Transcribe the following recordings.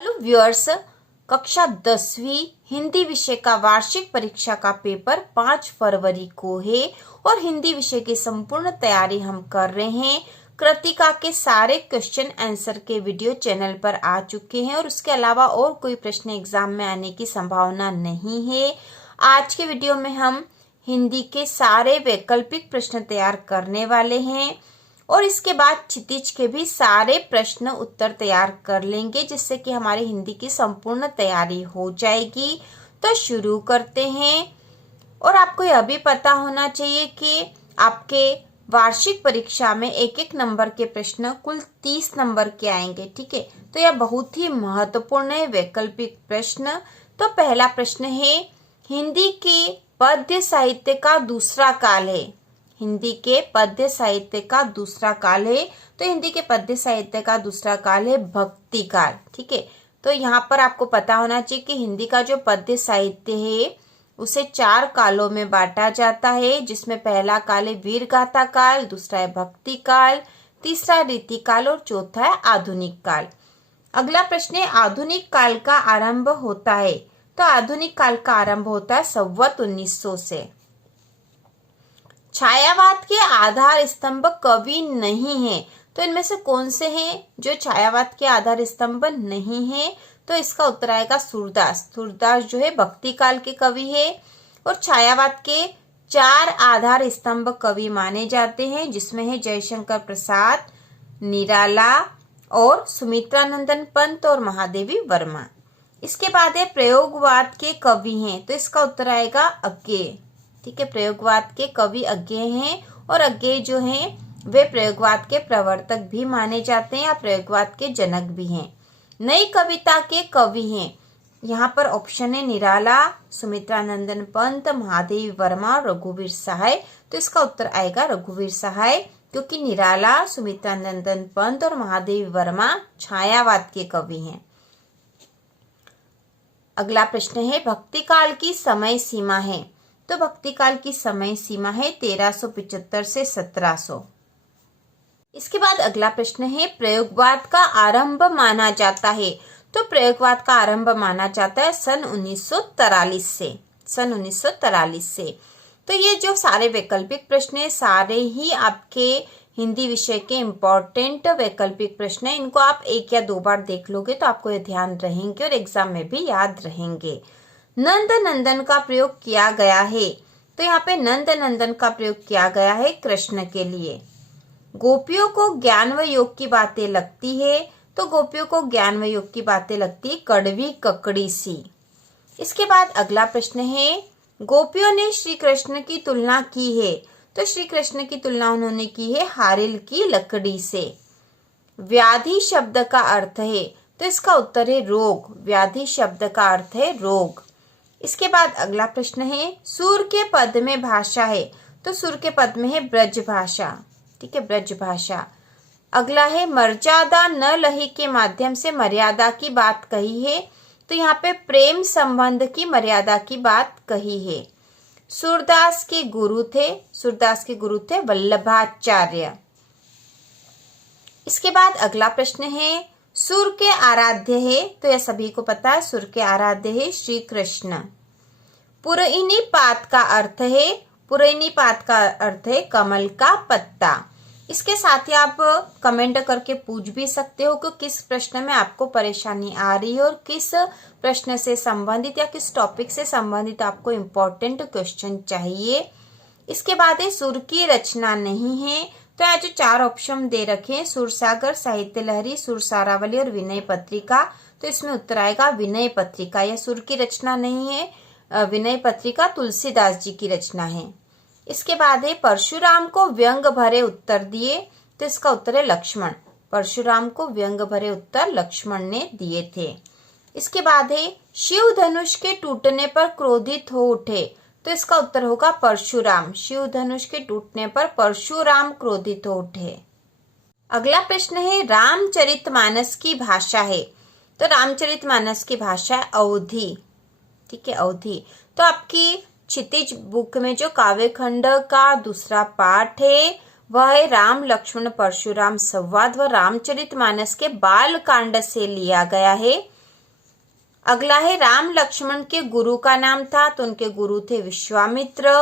Hello viewers, कक्षा 10वीं हिंदी विषय का वार्षिक परीक्षा का पेपर 5 फरवरी को है और हिंदी विषय की संपूर्ण तैयारी हम कर रहे हैं। कृतिका के सारे क्वेश्चन आंसर के वीडियो चैनल पर आ चुके हैं और उसके अलावा और कोई प्रश्न एग्जाम में आने की संभावना नहीं है। आज के वीडियो में हम हिंदी के सारे वैकल्पिक प्रश्न तैयार करने वाले हैं और इसके बाद क्षितिज के भी सारे प्रश्न उत्तर तैयार कर लेंगे, जिससे कि हमारी हिंदी की संपूर्ण तैयारी हो जाएगी। तो शुरू करते हैं। और आपको यह भी पता होना चाहिए कि आपके वार्षिक परीक्षा में एक एक नंबर के प्रश्न कुल 30 नंबर के आएंगे। ठीक है, तो यह बहुत ही महत्वपूर्ण है वैकल्पिक प्रश्न। तो पहला प्रश्न है, हिंदी के पद्य साहित्य का दूसरा काल है। हिंदी के पद्य साहित्य का दूसरा काल है। तो हिंदी के पद्य साहित्य का दूसरा काल है भक्ति काल। ठीक है, तो यहाँ पर आपको पता होना चाहिए कि हिंदी का जो पद्य साहित्य है उसे 4 कालों में बांटा जाता है, जिसमें पहला काल है वीर गाथा काल, दूसरा है भक्ति काल, तीसरा रीति काल और चौथा है आधुनिक काल। अगला प्रश्न है, आधुनिक काल का आरंभ होता है। तो आधुनिक काल का आरंभ होता है संवत 1900 से। छायावाद के आधार स्तंभ कवि नहीं है। तो इनमें से कौन से हैं जो छायावाद के आधार स्तंभ नहीं है? तो इसका उत्तर आएगा सूरदास। सूरदास जो है भक्ति काल के कवि है और छायावाद के 4 आधार स्तंभ कवि माने जाते हैं, जिसमें है जयशंकर प्रसाद, निराला और सुमित्रानंदन पंत और महादेवी वर्मा। इसके बाद है प्रयोगवाद के कवि हैं। तो इसका उत्तर आएगा अज्ञेय। ठीक है, प्रयोगवाद के कवि अज्ञेय हैं और अज्ञेय जो हैं वे प्रयोगवाद के प्रवर्तक भी माने जाते हैं या प्रयोगवाद के जनक भी हैं। नई कविता के कवि हैं। यहाँ पर ऑप्शन है निराला, सुमित्रानंदन पंत, महादेवी वर्मा और रघुवीर सहाय। तो इसका उत्तर आएगा रघुवीर सहाय, क्योंकि निराला, सुमित्रानंदन पंत और महादेवी वर्मा छायावाद के कवि हैं। अगला प्रश्न है, भक्ति काल की समय सीमा है। तो भक्ति काल की समय सीमा है 1375 से 1700। इसके बाद अगला प्रश्न है, प्रयोगवाद का आरंभ माना जाता है। तो प्रयोगवाद का आरंभ माना जाता है सन 1943 से। सन 1943 से। तो ये जो सारे वैकल्पिक प्रश्न है सारे ही आपके हिंदी विषय के इम्पोर्टेंट वैकल्पिक प्रश्न है। इनको आप 1 या 2 बार देख लोगे तो आपको ये ध्यान रहेंगे और एग्जाम में भी याद रहेंगे। नंद नंदन का प्रयोग किया गया है। तो यहाँ पे नंद नंदन का प्रयोग किया गया है कृष्ण के लिए। गोपियों को ज्ञान व योग की बातें लगती है। तो गोपियों को ज्ञान व योग की बातें लगती है कड़वी ककड़ी सी। इसके बाद अगला प्रश्न है, गोपियों ने श्री कृष्ण की तुलना की है। तो श्री कृष्ण की तुलना उन्होंने की है हारिल की लकड़ी से। व्याधि शब्द का अर्थ है। तो इसका उत्तर है रोग। व्याधि शब्द का अर्थ है रोग। इसके बाद अगला प्रश्न है, सुर के पद में भाषा है। तो सुर के पद में है ब्रज भाषा। ठीक है, ब्रज भाषा। अगला है, मर्यादा न लही के माध्यम से मर्यादा की बात कही है। तो यहाँ पे प्रेम संबंध की मर्यादा की बात कही है। सूरदास के गुरु थे। सूरदास के गुरु थे वल्लभाचार्य। इसके बाद अगला प्रश्न है, सुर के आराध्य है। तो यह सभी को पता है, सुर के आराध्य है श्री कृष्ण। पुरैनी पात का अर्थ है। पुरैनी पात का अर्थ है कमल का पत्ता। इसके साथ ही आप कमेंट करके पूछ भी सकते हो कि किस प्रश्न में आपको परेशानी आ रही है और किस प्रश्न से संबंधित या किस टॉपिक से संबंधित आपको इम्पोर्टेंट क्वेश्चन चाहिए। इसके बाद है, सुर की रचना नहीं है। तो यहाँ जो 4 ऑप्शन दे रखे हैं, सुरसागर, साहित्य लहरी, सुर सारावली और विनय पत्रिका। तो इसमें उत्तर आएगा विनय पत्रिका। यह सुर की रचना नहीं है। विनय पत्रिका तुलसीदास जी की रचना है। इसके बाद है, परशुराम को व्यंग भरे उत्तर दिए। तो इसका उत्तर है लक्ष्मण। परशुराम को व्यंग भरे उत्तर लक्ष्मण ने दिए थे। इसके बाद है, शिव धनुष के टूटने पर क्रोधित हो उठे। तो इसका उत्तर होगा परशुराम। शिव धनुष के टूटने पर परशुराम क्रोधित हो उठे। अगला प्रश्न है, रामचरितमानस की भाषा है। तो रामचरितमानस की भाषा है अवधी। ठीक है, अवधी। तो आपकी क्षितिज बुक में जो काव्यखंड का दूसरा पाठ है वह है राम लक्ष्मण परशुराम संवाद व रामचरितमानस के बाल कांड से लिया गया है। अगला है राम लक्ष्मण के गुरु का नाम था, तो उनके गुरु थे विश्वामित्र।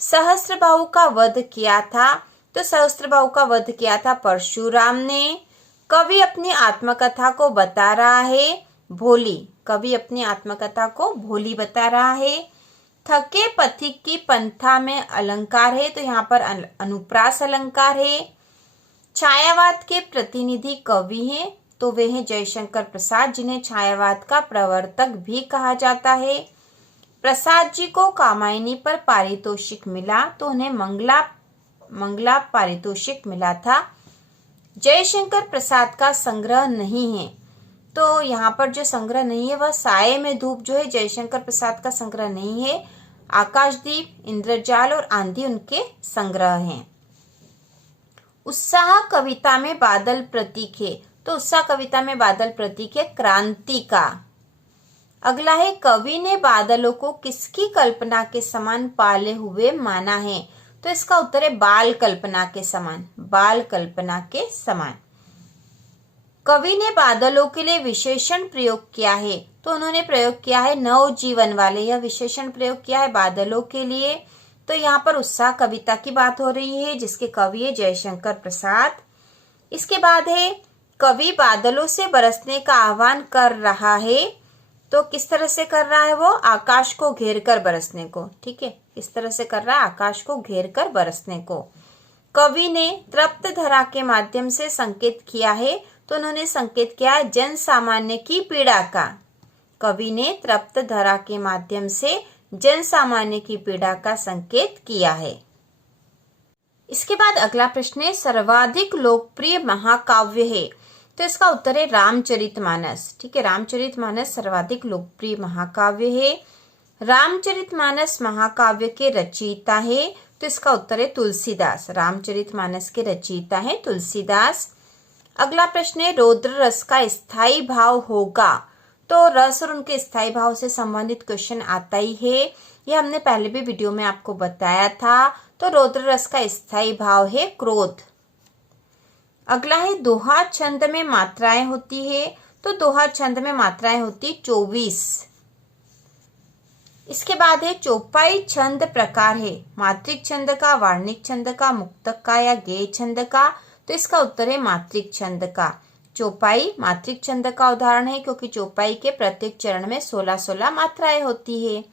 सहस्त्रबाहु का वध किया था, तो सहस्त्रबाहु का वध किया था परशुराम ने। कवि अपनी आत्मकथा को बता रहा है भोली, कवि अपनी आत्मकथा को भोली बता रहा है। थके पथिक की पंथा में अलंकार है, तो यहाँ पर अनुप्रास अलंकार है। छायावाद के प्रतिनिधि कवि हैं, तो वे हैं जयशंकर प्रसाद, जिन्हें छायावाद का प्रवर्तक भी कहा जाता है। प्रसाद जी को कामायनी पर पारितोषिक मिला, तो उन्हें मंगला पारितोषिक मिला था। जयशंकर प्रसाद का संग्रह नहीं है, तो यहाँ पर जो संग्रह नहीं है वह साये में धूप जो है जयशंकर प्रसाद का संग्रह नहीं है। आकाशदीप, इंद्रजाल और आंधी उनके संग्रह हैं। उत्साह कविता में बादल प्रतीक है, तो उत्साह कविता में बादल प्रतीक है क्रांति का। अगला है कवि ने बादलों को किसकी कल्पना के समान पाले हुए माना है, तो इसका उत्तर है बाल कल्पना के समान, बाल कल्पना के समान। कवि ने बादलों के लिए विशेषण प्रयोग किया है, तो उन्होंने प्रयोग किया है नवजीवन वाले, यह विशेषण प्रयोग किया है बादलों के लिए। तो यहाँ पर उत्साह कविता की बात हो रही है, जिसके कवि है जयशंकर प्रसाद। इसके बाद है कवि बादलों से बरसने का आह्वान कर रहा है, तो किस तरह से कर रहा है वो, आकाश को घेर कर बरसने को, ठीक है, किस तरह से कर रहा है, आकाश को घेर कर बरसने को। कवि ने तृप्त धरा के माध्यम से संकेत किया है, तो उन्होंने संकेत किया है जन सामान्य की पीड़ा का। कवि ने तृप्त धरा के माध्यम से जन सामान्य की पीड़ा का संकेत किया है। इसके बाद अगला प्रश्न है सर्वाधिक लोकप्रिय महाकाव्य है, तो इसका उत्तर है रामचरितमानस, ठीक है, रामचरितमानस सर्वाधिक लोकप्रिय महाकाव्य है। रामचरितमानस महाकाव्य के रचयिता है, तो इसका उत्तर है तुलसीदास, रामचरितमानस के रचयिता है तुलसीदास। अगला प्रश्न है रौद्र रस का स्थायी भाव होगा, तो रस और उनके स्थायी भाव से संबंधित क्वेश्चन आता ही है, ये हमने पहले भी वीडियो में आपको बताया था। तो रौद्र रस का स्थायी भाव है क्रोध। अगला है दोहा छंद में मात्राएं होती है, तो दोहा छंद में मात्राएं होती 24। इसके बाद है चौपाई छंद प्रकार है, मात्रिक छंद का, वार्णिक छंद का, मुक्तक का या गेय छंद का, तो इसका उत्तर है मात्रिक छंद का। चौपाई मात्रिक छंद का उदाहरण है, क्योंकि चौपाई के प्रत्येक चरण में 16-16 मात्राएं होती है।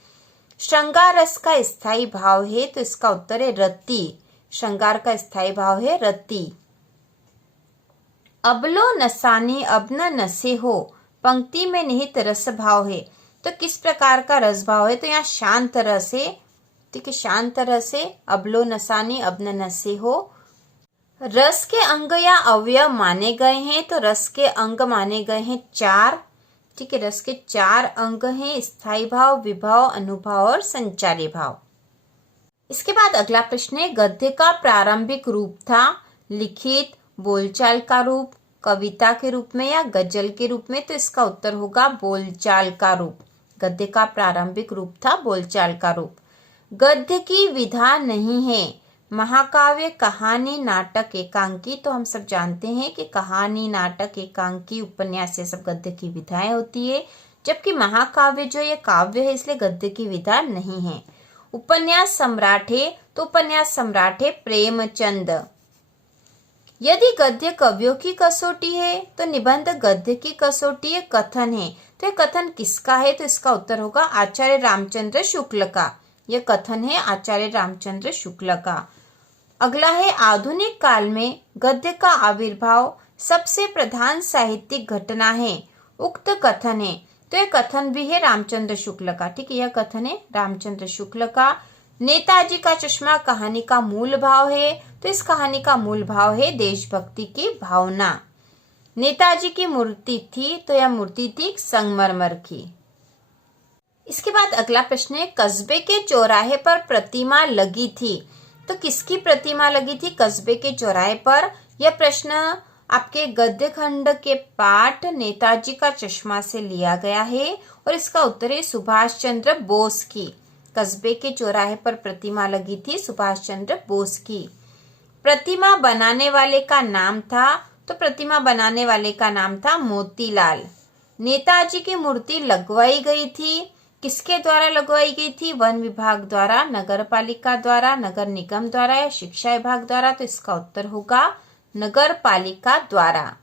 श्रृंगार रस का स्थायी भाव है, तो इसका उत्तर है रति, श्रृंगार का स्थायी भाव है रति। अबलो नसानी अब न नसे हो, पंक्ति में निहित रस भाव है, तो किस प्रकार का रस भाव है, तो यहाँ शांत रस है, ठीक है, शांत रस है। अबलो नसानी अब न नसे हो। रस के अंग या अवयव माने गए हैं, तो रस के अंग माने गए हैं 4, ठीक है, रस के 4 अंग हैं, स्थायी भाव, विभाव, अनुभाव और संचारी भाव। इसके बाद अगला प्रश्न है गद्य का प्रारंभिक रूप था लिखित, बोलचाल का रूप, कविता के रूप में या गजल के रूप में, तो इसका उत्तर होगा बोलचाल का रूप। गद्य का प्रारंभिक रूप था बोलचाल का रूप। गद्य की विधा नहीं है, महाकाव्य, कहानी, नाटक, एकांकी, तो हम सब जानते हैं कि कहानी, नाटक, एकांकी, उपन्यास ये सब गद्य की विधाएं होती है, जबकि महाकाव्य जो ये काव्य है इसलिए गद्य की विधा नहीं है। उपन्यास सम्राट है, तो उपन्यास सम्राट है प्रेमचंद। यदि गद्य कवियों की कसौटी है, तो निबंध गद्य की कसौटी है, कथन है, तो ये कथन किसका है, तो इसका उत्तर होगा आचार्य रामचंद्र शुक्ल का। यह कथन है आचार्य रामचंद्र शुक्ल का। अगला है आधुनिक काल में गद्य का आविर्भाव सबसे प्रधान साहित्यिक घटना है, उक्त कथन है, तो यह कथन भी है रामचंद्र शुक्ल का, ठीक है, यह कथन है रामचंद्र शुक्ल का। नेताजी का चश्मा कहानी का मूल भाव है, तो इस कहानी का मूल भाव है देशभक्ति की भावना। नेताजी की मूर्ति थी, तो यह मूर्ति थी संगमरमर की। इसके बाद अगला प्रश्न है कस्बे के चौराहे पर प्रतिमा लगी थी, तो किसकी प्रतिमा लगी थी कस्बे के चौराहे पर। यह प्रश्न आपके गद्य खंड के पाठ नेताजी का चश्मा से लिया गया है और इसका उत्तर है सुभाष चंद्र बोस की। कस्बे के चौराहे पर प्रतिमा लगी थी सुभाष चंद्र बोस की। प्रतिमा बनाने वाले का नाम था, तो प्रतिमा बनाने वाले का नाम था मोतीलाल। नेताजी की मूर्ति लगवाई गई थी। किसके द्वारा लगवाई गई थी? वन विभाग द्वारा, नगर पालिका द्वारा, नगर निगम द्वारा या शिक्षा विभाग द्वारा? तो इसका उत्तर होगा नगर पालिका द्वारा।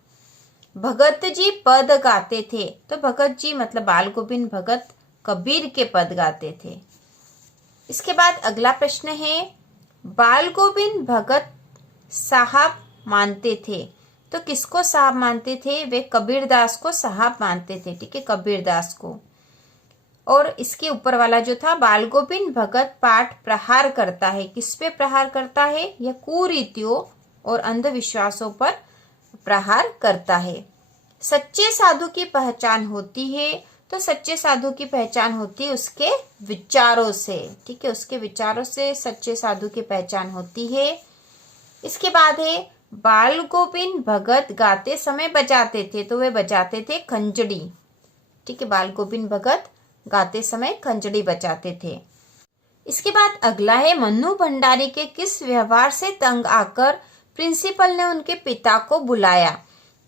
भगत जी पद गाते थे। तो भगत जी मतलब बाल गोविंद भगत कबीर के पद गाते थे। इसके बाद अगला प्रश्न है, बाल गोविंद भगत साहब मानते थे। तो किसको साहब मानते थे? वे कबीरदास को साहब मानते थे। ठीक है, कबीरदास को। और इसके ऊपर वाला जो था, बाल गोविंद भगत पाठ प्रहार करता है। किस पे प्रहार करता है? यह कुरीतियों और अंधविश्वासों पर प्रहार करता है। सच्चे साधु की पहचान होती है। तो सच्चे साधु की पहचान होती है उसके विचारों से। ठीक है, उसके विचारों से सच्चे साधु की पहचान होती है। इसके बाद है, बाल गोविंद भगत गाते समय बजाते थे। तो वे बजाते थे खंजड़ी। ठीक है, बाल गोविंद भगत गाते समय खंजड़ी बजाते थे। इसके बाद अगला है, मन्नू भंडारी के किस व्यवहार से तंग आकर प्रिंसिपल ने उनके पिता को बुलाया?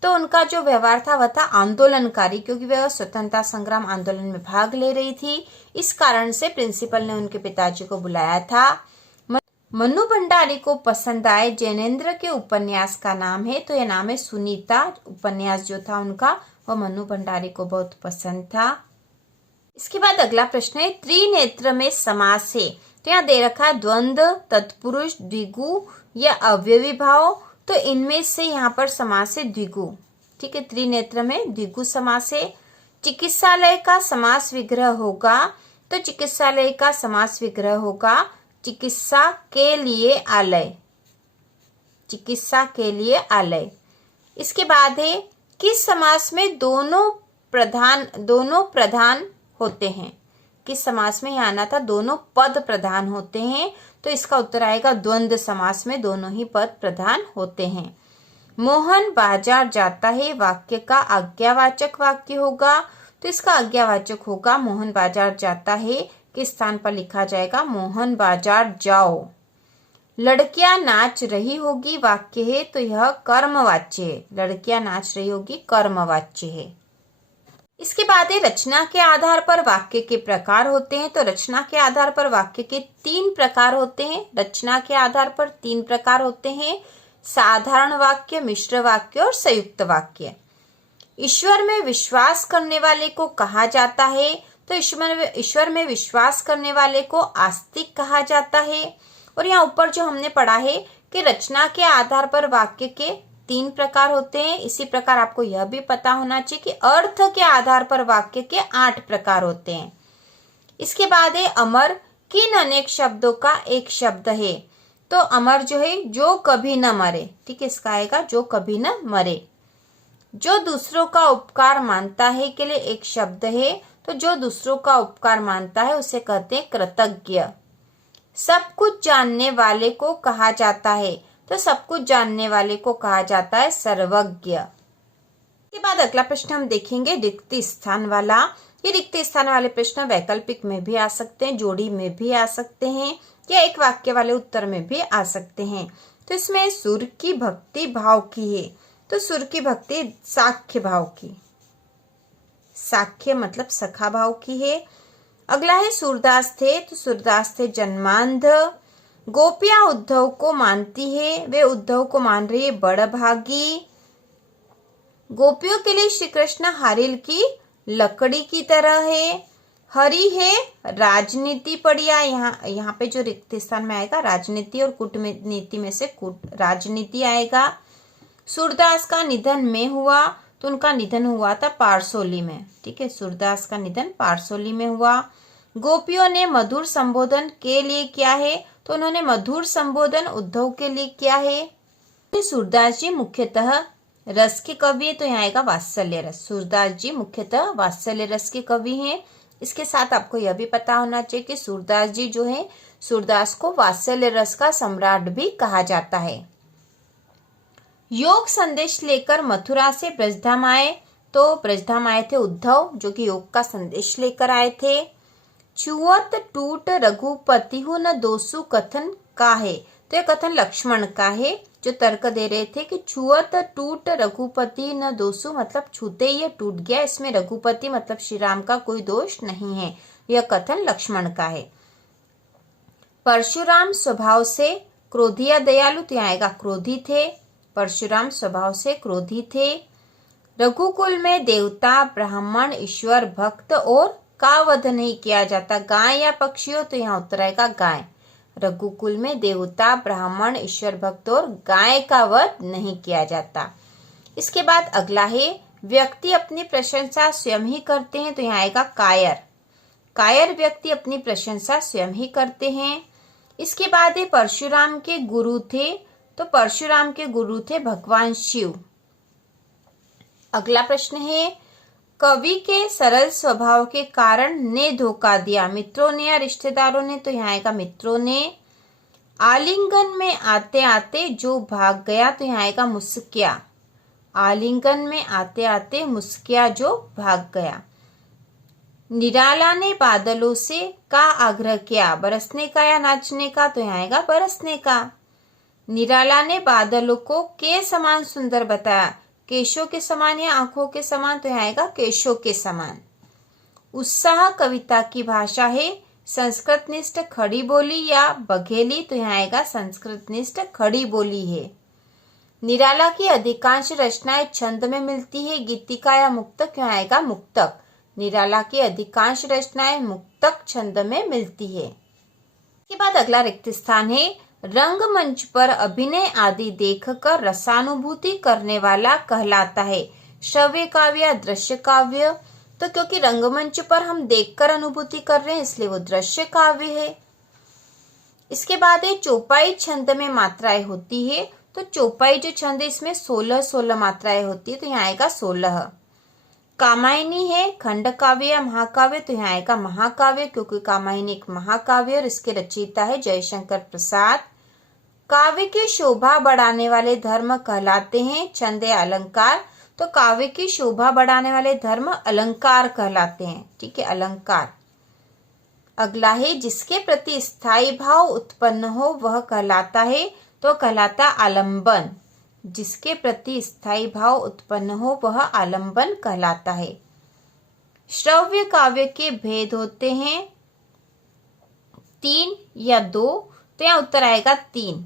तो उनका जो व्यवहार था वह था आंदोलनकारी, क्योंकि वह स्वतंत्रता संग्राम आंदोलन में भाग ले रही थी। इस कारण से प्रिंसिपल ने उनके पिताजी को बुलाया था। मन्नू भंडारी को पसंद आए जैनेन्द्र के उपन्यास का नाम है। तो यह नाम है सुनीता। उपन्यास जो था उनका वह मन्नू भंडारी को बहुत पसंद था। इसके बाद अगला प्रश्न है, त्रिनेत्र में समास है। तो यहाँ दे रखा है द्वंद्व, तत्पुरुष, द्विगु या अवयवी भाव। तो इनमें से यहाँ पर समास है द्विगु। ठीक है, त्रिनेत्र में द्विगु समास है। चिकित्सालय का समास विग्रह होगा। तो चिकित्सालय का समास विग्रह होगा चिकित्सा के लिए आलय। चिकित्सा के लिए आलय। इसके बाद है, किस समास में दोनों प्रधान होते हैं? किस समास में यहाँ आना था? दोनों पद प्रधान होते हैं। तो इसका उत्तर आएगा द्वंद्व समास में दोनों ही पद प्रधान होते हैं। मोहन बाजार जाता है वाक्य का आज्ञावाचक वाक्य होगा। तो इसका आज्ञावाचक होगा मोहन बाजार जाता है के स्थान पर लिखा जाएगा मोहन बाजार जाओ। लड़कियां नाच रही होगी वाक्य है। तो यह कर्मवाच्य है। लड़कियां नाच रही होगी कर्मवाच्य है। इसके बाद है, रचना के आधार पर वाक्य के प्रकार होते हैं। तो रचना के आधार पर वाक्य के 3 प्रकार होते हैं। रचना के आधार पर 3 प्रकार होते हैं, साधारण वाक्य, मिश्र वाक्य और संयुक्त वाक्य। ईश्वर में विश्वास करने वाले को कहा जाता है। तो ईश्वर में विश्वास करने वाले को आस्तिक कहा जाता है। और यहाँ ऊपर जो हमने पढ़ा है कि रचना के आधार पर वाक्य के 3 प्रकार होते हैं, इसी प्रकार आपको यह भी पता होना चाहिए कि अर्थ के आधार पर वाक्य के 8 प्रकार होते हैं। इसके बाद है, अमर किन अनेक शब्दों का एक शब्द है? तो अमर जो है जो कभी न मरे। ठीक है, इसका आएगा जो कभी न मरे। जो दूसरों का उपकार मानता है के लिए एक शब्द है। तो जो दूसरों का उपकार मानता है उसे कहते हैं कृतज्ञ। सब कुछ जानने वाले को कहा जाता है। तो सब कुछ जानने वाले को कहा जाता है सर्वज्ञ। इसके बाद अगला प्रश्न हम देखेंगे रिक्त स्थान वाला। ये रिक्त स्थान वाले प्रश्न वैकल्पिक में भी आ सकते हैं, जोड़ी में भी आ सकते हैं या एक वाक्य वाले उत्तर में भी आ सकते हैं। तो इसमें सुर की भक्ति भाव की है। तो सुर की भक्ति साख्य भाव की, साख्य मतलब सखा भाव की है। अगला है सूरदास थे। तो सूरदास थे जन्मांध। गोपियां उद्धव को मानती है। वे उद्धव को मान रही है बड़भागी। गोपियों के लिए श्री कृष्ण हारिल की लकड़ी की तरह है। हरि है राजनीति पढ़िया। यहाँ पे जो रिक्त स्थान में आएगा राजनीति और कूटनीति में से राजनीति आएगा। सूरदास का निधन में हुआ। तो उनका निधन हुआ था पारसोली में। ठीक है, सूरदास का निधन पारसोली में हुआ। गोपियों ने मधुर संबोधन के लिए किया है। तो उन्होंने मधुर संबोधन उद्धव के लिए किया है। सूरदास जी मुख्यतः रस के कवि है। तो यहाँ आएगा वात्सल्य रस। सूरदास जी मुख्यतः वात्सल्य रस के कवि हैं। इसके साथ आपको यह भी पता होना चाहिए कि सूरदास जी जो है, सूरदास को वात्सल्य रस का सम्राट भी कहा जाता है। योग संदेश लेकर मथुरा से ब्रजधाम आए। तो ब्रजधाम आए थे उद्धव, जो कि योग का संदेश लेकर आए थे। छुअत टूट रघुपति हूँ न दोसु कथन का है। तो यह कथन लक्ष्मण का है। जो तर्क दे रहे थे कि छुअत टूट रघुपति न दोषु, मतलब छूते ही ये टूट गया, इसमें रघुपति मतलब श्री राम का कोई दोष नहीं है। यह कथन लक्ष्मण का है। परशुराम स्वभाव से क्रोधी या दयालु, तो यहाँ आएगा क्रोधी थे। परशुराम स्वभाव से क्रोधी थे। रघुकुल में देवता, ब्राह्मण, ईश्वर, भक्त और का वध नहीं किया जाता, गाय या पक्षियों, तो यहाँ उत्तर आएगा गाय। रघुकुल में देवता, ब्राह्मण, ईश्वर, भक्त और गाय का वध नहीं किया जाता। इसके बाद अगला है व्यक्ति अपनी प्रशंसा स्वयं ही करते हैं, तो यहाँ आएगा कायर। कायर व्यक्ति अपनी प्रशंसा स्वयं ही करते हैं। इसके बाद है परशुराम के गुरु थे, तो परशुराम के गुरु थे भगवान शिव। अगला प्रश्न है कवि के सरल स्वभाव के कारण ने धोखा दिया, मित्रों ने या रिश्तेदारों ने, तो यहाँ आएगा मित्रों ने। आलिंगन में आते आते जो भाग गया, तो यहाँ आएगा मुस्किया। आलिंगन में आते आते मुस्किया जो भाग गया। निराला ने बादलों से का आग्रह किया, बरसने का या नाचने का, तो यहाँ आएगा बरसने का। निराला ने बादलों को के समान सुंदर बताया, केशों के समान या आंखों के समान, तो यहाँ आएगा केशों के समान। उत्साह कविता की भाषा है, संस्कृत निष्ठ खड़ी बोली या बघेली, तो यहाँ आएगा संस्कृत निष्ठ खड़ी बोली है। निराला की अधिकांश रचनाएं छंद में मिलती है, गीतिका या मुक्तक, यहाँ आएगा मुक्तक। निराला की अधिकांश रचनाएं मुक्तक छंद में मिलती है। इसके बाद अगला रिक्त स्थान है रंगमंच पर अभिनय आदि देखकर रसानुभूति करने वाला कहलाता है, श्रव्य काव्य या दृश्य काव्य, तो क्योंकि रंगमंच पर हम देखकर अनुभूति कर रहे हैं इसलिए वो दृश्य काव्य है। इसके बाद है चौपाई छंद में मात्राएं होती है, तो चौपाई जो छंद है इसमें 16 मात्राएं होती है, तो यहाँ आएगा 16। कामायनी है खंड काव्य या महाकाव्य, तो यहाँ आएगा महाकाव्य, क्योंकि कामायनी एक महाकाव्य और इसके रचयिता है जयशंकर प्रसाद। काव्य की शोभा बढ़ाने वाले धर्म कहलाते हैं छंद या अलंकार, तो काव्य की शोभा बढ़ाने वाले धर्म अलंकार कहलाते हैं, ठीक है, अलंकार। अगला है जिसके प्रति स्थायी भाव उत्पन्न हो वह कहलाता है, तो कहलाता आलंबन। जिसके प्रति स्थायी भाव उत्पन्न हो वह आलंबन कहलाता है। श्रव्य काव्य के भेद होते हैं 3 या 2, तो यहाँ उत्तर आएगा 3।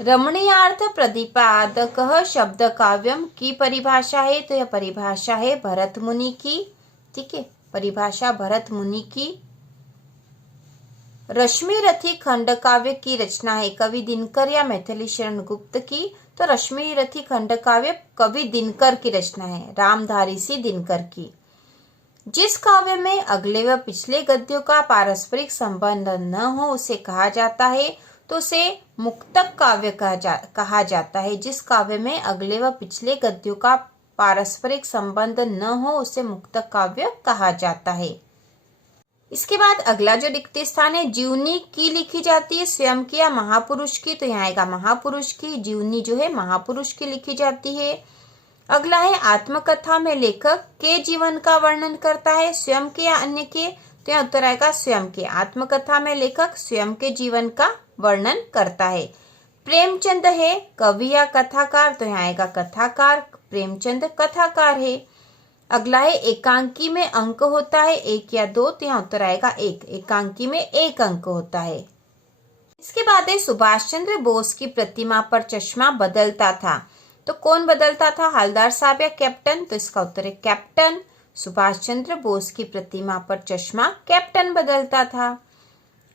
रमणीयार्थ प्रतिपादक शब्द काव्यम की परिभाषा है, तो यह परिभाषा है भरत मुनि की, ठीक है, परिभाषा भरत मुनि की। रश्मि रथी खंड काव्य की रचना है कवि दिनकर या मैथिली शरण गुप्त की, तो रश्मि रथी खंड काव्य कवि दिनकर की रचना है, रामधारी सी दिनकर की। जिस काव्य में अगले व पिछले गद्यों का पारस्परिक संबंध न हो उसे कहा जाता है, तो उसे मुक्तक काव्य कहा जाता है। जिस काव्य में अगले व पिछले गद्यों का पारस्परिक संबंध न हो उसे मुक्तक काव्य कहा जाता है। इसके बाद अगला जो रिक्त स्थान है जीवनी की लिखी जाती है स्वयं की या महापुरुष की, तो यहाँ आएगा महापुरुष की। जीवनी जो है महापुरुष की लिखी जाती है। अगला है आत्मकथा में लेखक के जीवन का वर्णन करता है स्वयं के या अन्य के, तो यहाँ उत्तर आएगा स्वयं के। आत्मकथा में लेखक स्वयं के जीवन का वर्णन करता है। प्रेमचंद है कवि या कथाकार, तो यहाँ आएगा कथाकार, प्रेमचंद कथाकार है। अगला है एकांकी में अंक होता है 1 या 2, तो यहाँ उत्तर आएगा 1। एकांकी में 1 अंक होता है। इसके बाद है सुभाष चंद्र बोस की प्रतिमा पर चश्मा बदलता था, तो कौन बदलता था, हवलदार साहब या कैप्टन, तो इसका उत्तर है कैप्टन। सुभाष चंद्र बोस की प्रतिमा पर चश्मा कैप्टन बदलता था।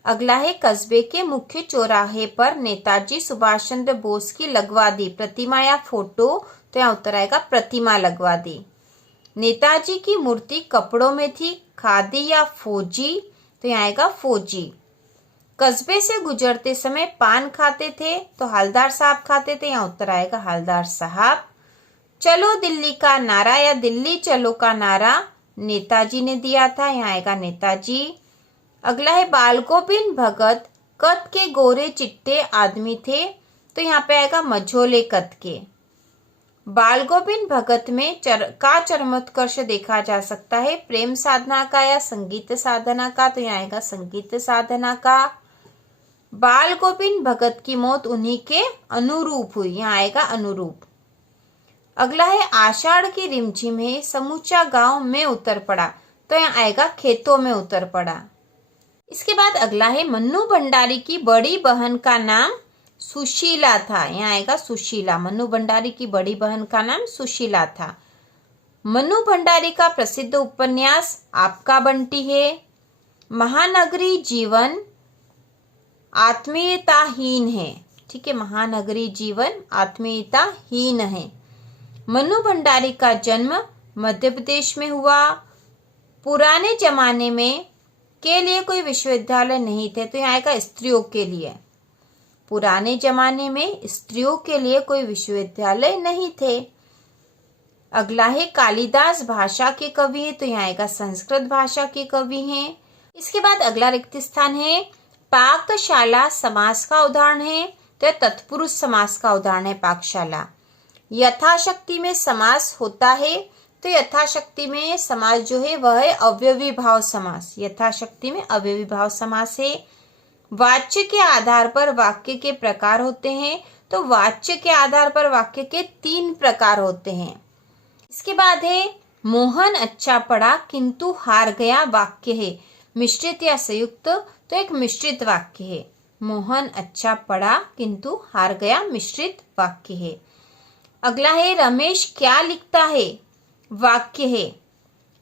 अगला है कस्बे के मुख्य चौराहे पर नेताजी सुभाष चंद्र बोस की लगवा दी प्रतिमा या फोटो, तो यहाँ उत्तर आएगा प्रतिमा लगवा दी। नेताजी की मूर्ति कपड़ों में थी, खादी या फौजी, तो यहाँ आएगा फौजी। कस्बे से गुजरते समय पान खाते थे, तो हवलदार साहब खाते थे, यहाँ उत्तर आएगा हवलदार साहब। चलो दिल्ली का नारा या दिल्ली चलो का नारा नेताजी ने दिया था, यहाँ आएगा नेताजी। अगला है बाल गोविंद भगत कद के गोरे चिट्टे आदमी थे, तो यहाँ पे आएगा मझोले कद के। बाल गोविंद भगत में चरमोत्कर्ष देखा जा सकता है, प्रेम साधना का या संगीत साधना का, तो यहाँ आएगा संगीत साधना का। बाल गोविंद भगत की मौत उन्हीं के अनुरूप हुई, यहाँ आएगा अनुरूप। अगला है आषाढ़ की रिमझिम है समूचा गांव में उतर पड़ा, तो यहाँ आएगा खेतों में उतर पड़ा। इसके बाद अगला है मन्नू भंडारी की बड़ी बहन का नाम सुशीला था, यहाँ आएगा सुशीला। मन्नू भंडारी की बड़ी बहन का नाम सुशीला था। मन्नू भंडारी का प्रसिद्ध उपन्यास आपका बंटी है। महानगरी जीवन आत्मीयताहीन है, ठीक है, महानगरी जीवन आत्मीयताहीन है। मन्नू भंडारी का जन्म मध्य प्रदेश में हुआ। पुराने जमाने में के लिए कोई विश्वविद्यालय नहीं थे, तो यहाँ आएगा स्त्रियों के लिए। पुराने जमाने में स्त्रियों के लिए कोई विश्वविद्यालय नहीं थे। अगला है कालिदास भाषा के कवि है, तो यहाँ आएगा संस्कृत भाषा के कवि हैं। इसके बाद अगला रिक्त स्थान है पाकशाला समास का उदाहरण है, तो तत्पुरुष समास का उदाहरण है पाकशाला। यथाशक्ति में समास होता है, तो यथाशक्ति में समास जो है वह है अव्ययी भाव समास। यथाशक्ति में अव्ययी भाव समास है। वाच्य के आधार पर वाक्य के प्रकार होते हैं, तो वाच्य के आधार पर वाक्य के 3 प्रकार होते हैं। इसके बाद है मोहन अच्छा पढ़ा किंतु हार गया वाक्य है मिश्रित या संयुक्त, तो एक मिश्रित वाक्य है। मोहन अच्छा पढ़ा किंतु हार गया मिश्रित वाक्य है। अगला है रमेश क्या लिखता है वाक्य है।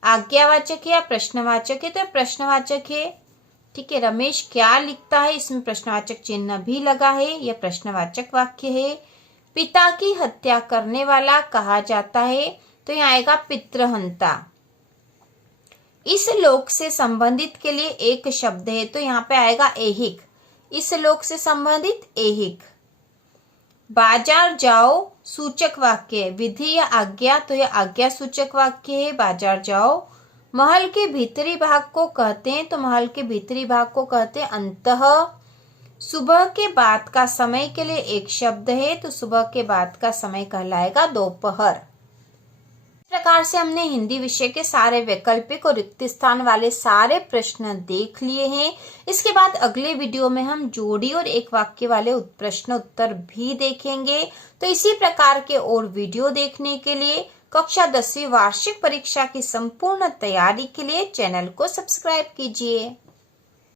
आज्ञावाचक है या प्रश्नवाचक है, तो प्रश्नवाचक है, ठीक है। रमेश क्या लिखता है, इसमें प्रश्नवाचक चिन्ह भी लगा है, यह प्रश्नवाचक वाक्य है। पिता की हत्या करने वाला कहा जाता है, तो यहाँ आएगा पितृहंता। इस लोक से संबंधित के लिए एक शब्द है, तो यहाँ पे आएगा ऐहिक। इस लोक से संबंधित ऐहिक। बाजार जाओ सूचक वाक्य है, विधि या आज्ञा, तो यह आज्ञा सूचक वाक्य है बाजार जाओ। महल के भीतरी भाग को कहते हैं, तो महल के भीतरी भाग को कहते हैं अंतः। सुबह के बाद का समय के लिए एक शब्द है, तो सुबह के बाद का समय कहलाएगा दोपहर। इस प्रकार से हमने हिंदी विषय के सारे वैकल्पिक और रिक्त स्थान वाले सारे प्रश्न देख लिए हैं। इसके बाद अगले वीडियो में हम जोड़ी और एक वाक्य वाले प्रश्न उत्तर भी देखेंगे। तो इसी प्रकार के और वीडियो देखने के लिए कक्षा 10वीं वार्षिक परीक्षा की संपूर्ण तैयारी के लिए चैनल को सब्सक्राइब कीजिए।